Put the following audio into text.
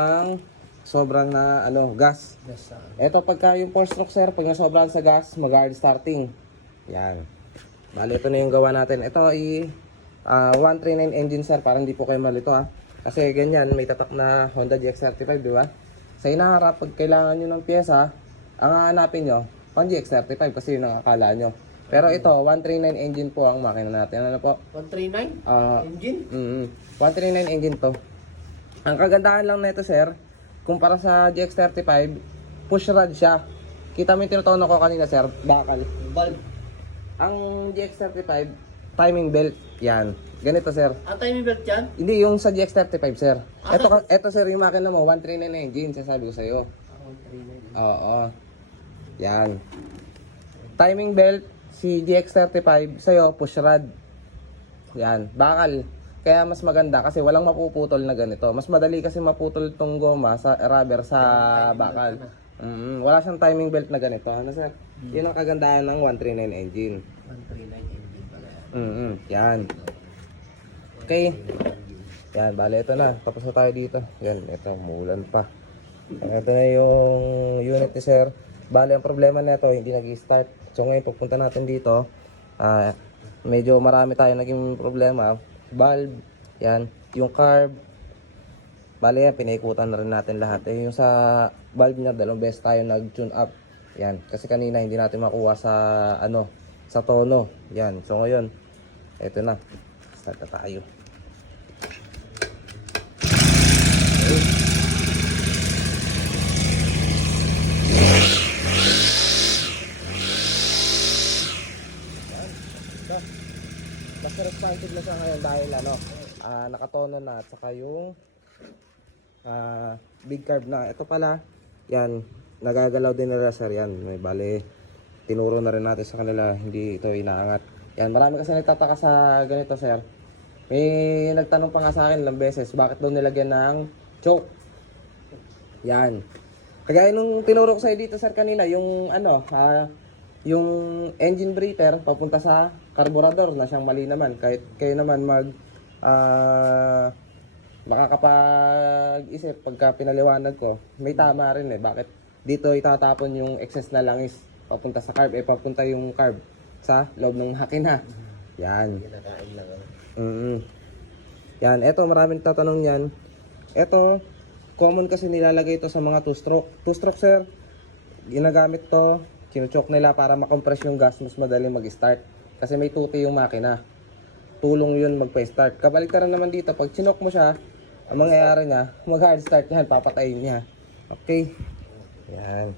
ang sobrang na gas. Yes, Ito pagka yung 4-stroke sir, pag nasobrahan sa gas, mag-hard starting. Yan. Bali, ito na yung gawa natin. Ito ay 139 engine sir, para hindi po kayo malito ha. Kasi ganyan, may tatak na Honda GX35, di ba? Sa inaharap, pag kailangan nyo ng pyesa, ang hahanapin nyo, pang GX35 kasi yun ang akala nyo. Pero ito, 139 engine po ang makina natin. Ano po? 139? Engine? 139 engine to. Ang kagandahan lang nito sir, kumpara sa GX35, push rod siya. Kita mo yung tinutunan ko kanina sir, bakal. Valve. Ang GX35, timing belt. Yan. Ganito sir. Timing belt yan? Hindi, yung sa GX35 sir. Ito sir, yung makina mo, 139 engine, sasabi ko sa'yo. 139. Oo. Yan. Timing belt, si GX35, sa'yo, push rod. Yan. Bakal. Kaya mas maganda kasi walang mapuputol na ganito. Mas madali kasi maputol tong goma sa rubber sa bakal. Wala siyang timing belt na ganito. Ano sir? Yun ang kagandahan ng 139 engine. 139 engine pala yan. Yan. Okay. Yan, bale ito na. Tapos na tayo dito. Yan, ito, umulan pa. Ito na yung unit ni sir. Bale, ang problema nito hindi nag-start. So ngayon, pupunta natin dito. Medyo marami tayo naging problema. Valve, yan, yung carb. Bale yan, pinaikutan na rin natin lahat. Yung sa valve niya, dalawang beses tayo nag-tune up. Yan, kasi kanina hindi natin makuha sa sa tono. Yan, so ngayon, eto na. Start na tayo. Mas responsive na siya ngayon dahil nakatono na at saka yung big carb na. Ito pala, yan, nagagalaw din nila sir yan. May bale, tinuro na rin natin sa kanila, hindi ito inaangat. Yan, marami kasi nagtataka sa ganito sir. May nagtanong pa nga sa akin ilang beses, bakit daw nilagyan ng choke? Yan. Kagaya nung tinuro ko sa'yo dito sir kanina, yung yung engine breather papunta sa carburetor na siyang mali naman. Kahit kayo naman makakapag-isip pagka pinaliwanag ko, may tama rin bakit dito itatapon yung excess na langis papunta sa carb, papunta yung carb sa loob ng makina. Yan. Kinakain lang. Yan, eto maraming tatanong yan. Eto, common kasi nilalagay ito sa mga 2-stroke. 2-stroke sir, ginagamit to, kinuchok nila para makompress yung gas, mas madali mag-start. Kasi may tuti yung makina. Tulong yun magpa-start. Kabaliktaran naman dito, pag chinok mo siya, ang mangyayari niya, mag-hard start yan, papatayin niya. Okay. Yan.